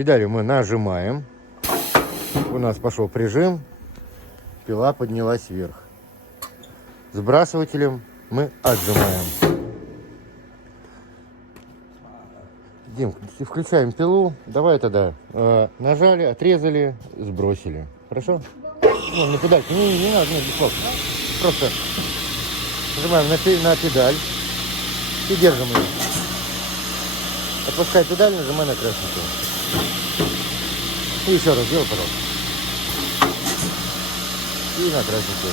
Педалью мы нажимаем. У нас пошел прижим. Пила поднялась вверх. Сбрасывателем мы отжимаем. Дим, включаем пилу. Давай тогда нажали, отрезали, сбросили. Хорошо? Ну, не педальку, не надо, нет, без слов. Просто нажимаем на педаль и держим ее. Отпускай педаль, нажимай на красненькую. И еще раз делай, пожалуйста. И на красненькую.